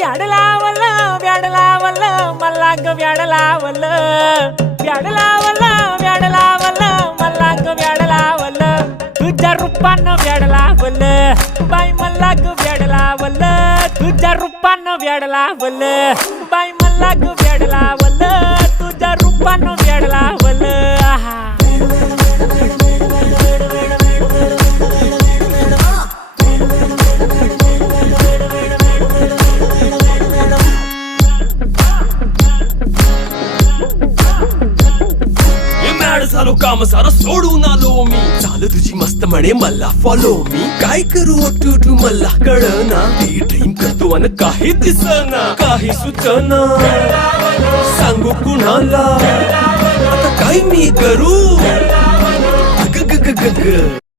व्याड लावलं व्याड लावलं मला ग व्याड लावलं व्याड लावलं व्याड लावलं मला ग व्याड लावलं तुझ्या रूपानं व्याड लावलं बाई मला ग व्याड लावलं तुझ्या रूपानं व्याड लावलं बाई मला ग व्याड लावलं तुझ्या रूपानं व्याड लावलं आहा झालो काम सारं सोडून आलो मी चाल तुझी मस्त म्हणे मला फॉलो मी काय करू टू मला कळना ती ड्रीम करतो आणि काही दिसना काही सुचना सांगू कुणाला आता काय मी करू ग ग ग ग ग